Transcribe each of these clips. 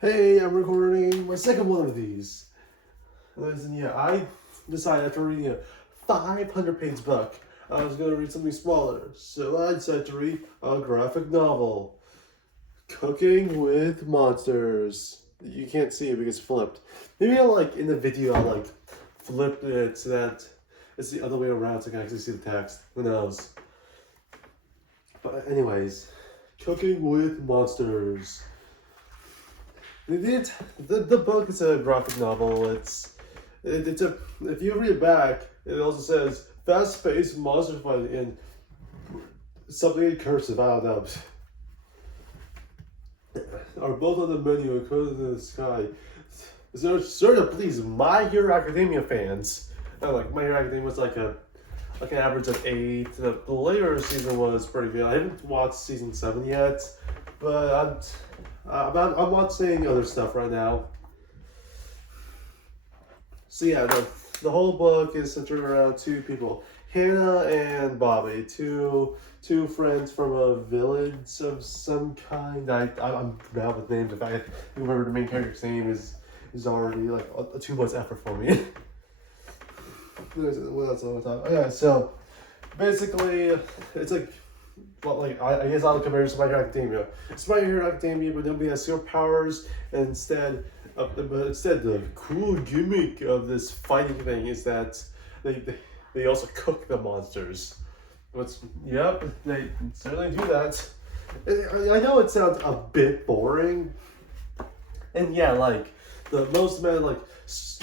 Hey, I'm recording my second one of these. And yeah, I decided after reading a 500-page book, I was going to read something smaller. So I decided to read a graphic novel, Cooking with Monsters. You can't see it because it's flipped. Maybe in the video I'll flip it so that it's the other way around so I can actually see the text. Who knows? But anyways, Cooking with Monsters. The book is a graphic novel. It's a if you read it back, it also says fast-paced monster fighting and something in cursive. I don't know. Are both on the menu and coded in the sky. So sure to please My Hero Academia fans. My Hero Academia was like an average of 8. The later season was pretty good. I haven't watched season 7 yet, but I'm watching other stuff right now. So yeah, the whole book is centered around two people, Hannah and Bobby, two friends from a village of some kind. I'm bad with names. In fact, I remember the main character's name is already like a too much effort for me. What else am I talking? Yeah, so basically, it's I guess I'll compare it to My Hero Academia. It's My Hero Academia, but nobody has superpowers. And instead, the cool gimmick of this fighting thing is that they also cook the monsters. Yep, they certainly do that. I know it sounds a bit boring, and yeah, the most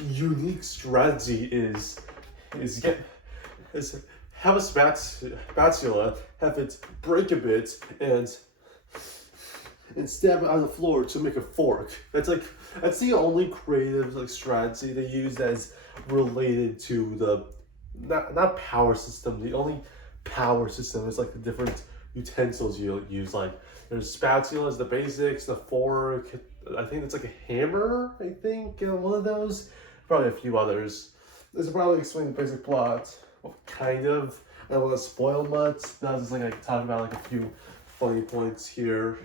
unique strategy is get is have a spatula, have it break a bit, and stab it on the floor to make a fork. That's the only creative strategy they use that is related to the not power system. The only power system is the different utensils you use. There's spatulas, the basics, the fork. I think it's a hammer. I think one of those. Probably a few others. This will probably explain the basic plot. Well, kind of. I don't want to spoil much. Now just talk about a few funny points here.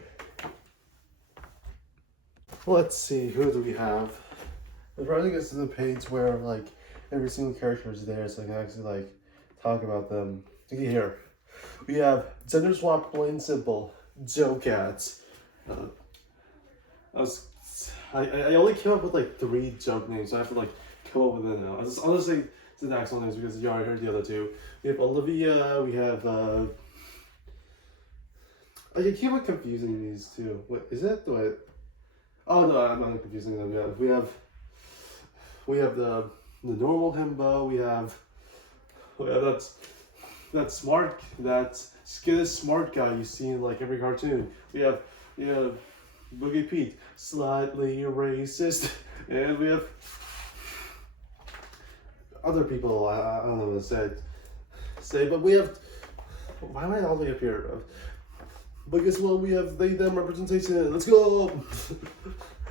Let's see, who do we have? I'm trying to get to the page where every single character is there, so I can actually talk about them. Okay, here we have gender swap, plain simple, Joe Cat. I only came up with 3 joke names, so I have to come up with it now. I'll just say the actual names because you already heard the other two. We have Olivia. We have I keep on confusing these two. What is it? Wait. Oh no, I'm not confusing them yet. We have the normal himbo. We have that skinny smart guy you see in every cartoon. We have Boogie Pete, slightly racist, and we have other people. I don't know what to say, but we have. Why am I all the way up here? Because we have they them representation. Let's go.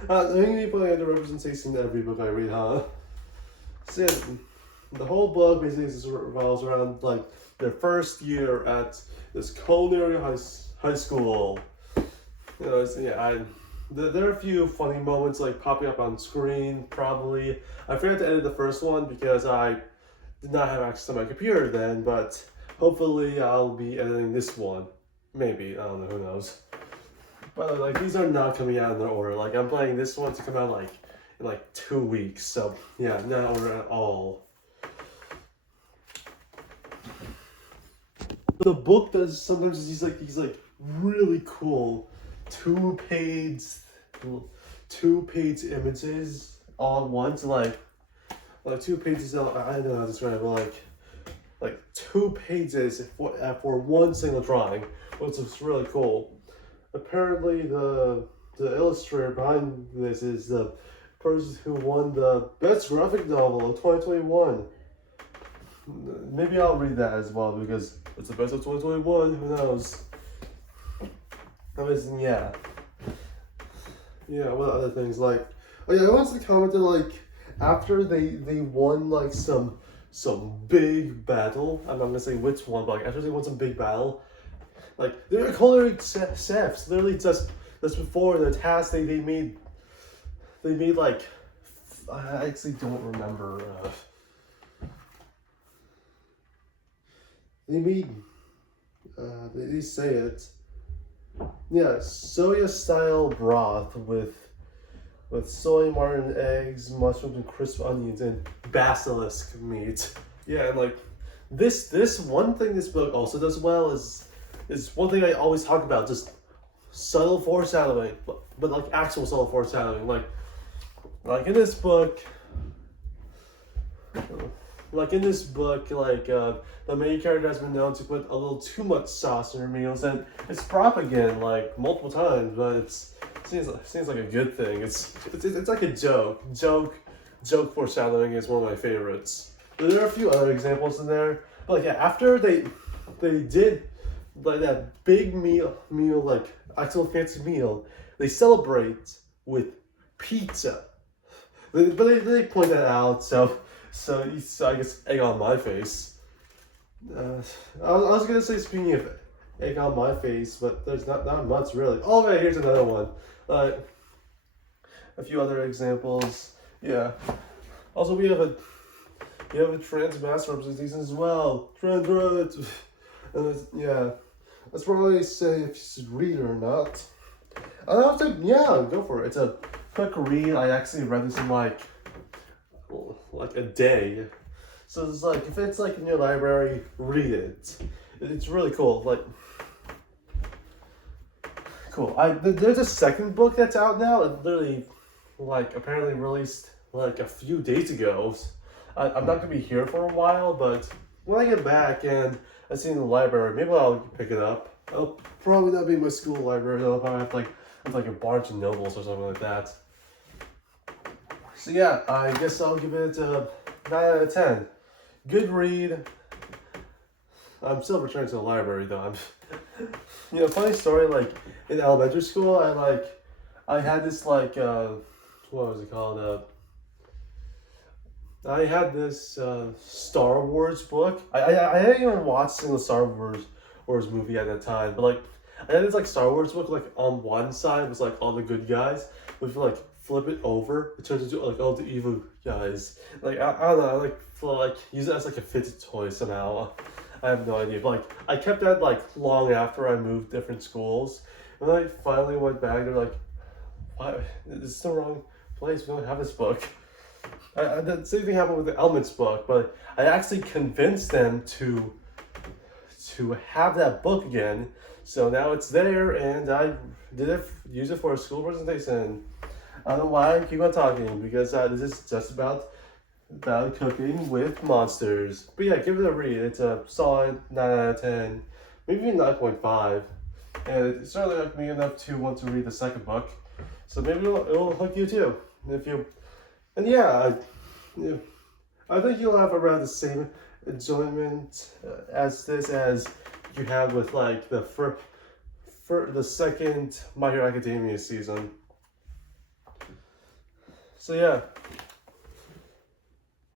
I'm gonna be putting the representation in every book I read, huh? So yeah, the whole book basically revolves around their first year at this culinary high school. There are a few funny moments popping up on screen. Probably I forgot to edit the first one because I did not have access to my computer then. But hopefully I'll be editing this one. Maybe, I don't know. Who knows? But these are not coming out in their order. I'm planning this one to come out in 2 weeks. So yeah, not in order at all. The book does sometimes these really cool two-page images all at once. 2 pages. I don't know how to describe it. But 2 pages for one single drawing, which is really cool. Apparently, the illustrator behind this is the person who won the best graphic novel of 2021. Maybe I'll read that as well because it's the best of 2021. Who knows? Yeah. What other things oh yeah, I want to comment that after they won some big battle. I'm not gonna say which one, but after they won some big battle, they were culinary chefs. Literally just before the task they made they made like, I actually don't remember. They made, they say it. Yeah, soya style broth with soy, margarine, eggs, mushrooms, and crisp onions, and basilisk meat. Yeah, and like this one thing this book also does well is one thing I always talk about, just subtle foreshadowing, but like actual subtle foreshadowing. Like in this book, the main character has been known to put a little too much sauce in her meals, and it's brought up again like multiple times, but seems like a good thing. It's like a joke foreshadowing is one of my favorites. But there are a few other examples in there, but like yeah, after they did like that big meal like actual fancy meal, they celebrate with pizza. But they point that out, so I guess egg on my face. I was gonna say, speaking of egg on my face, but there's not much really. Oh, okay, here's another one. A few other examples. Yeah. Also, we have a trans master representation as well. Trans rights. And yeah, that's probably say if you should read it or not. I was like, yeah, go for it. It's a quick read. I actually read this in like a day. So it's like, if it's like in your library, read it. It's really cool. Like, cool. There's a second book that's out now. It literally, like, apparently released like a few days ago. I'm not gonna be here for a while, but when I get back and I see it in the library, maybe I'll pick it up. I'll probably not be in my school library. I'll probably have like a Barnes and Nobles or something like that. So yeah, I guess I'll give it a 9 out of 10. Good read. I'm still returning to the library though. Funny story, like in elementary school, I had this like, what was it called? I had this Star Wars book. I didn't even watch a single Star Wars movie at that time, but like I had this like Star Wars book. Like on one side was like all the good guys. If you like flip it over, it turns into like all the evil guys. Like I don't know, like use it as like a fidget toy somehow. I have no idea. But like I kept that like long after I moved different schools. And then I finally went back. They're like, "Why? This is the wrong place. We don't have this book." The same thing happened with the Elements book, but I actually convinced them to have that book again. So now it's there, and I use it for a school presentation. I don't know why I keep on talking, because this is just about cooking with monsters. But yeah, give it a read. It's a solid 9 out of 10, maybe even 9.5. And it's certainly hooked me enough to want to read the second book. So maybe it'll hook you too. And yeah, I think you'll have around the same enjoyment as you have with like the second My Hero Academia season. So yeah.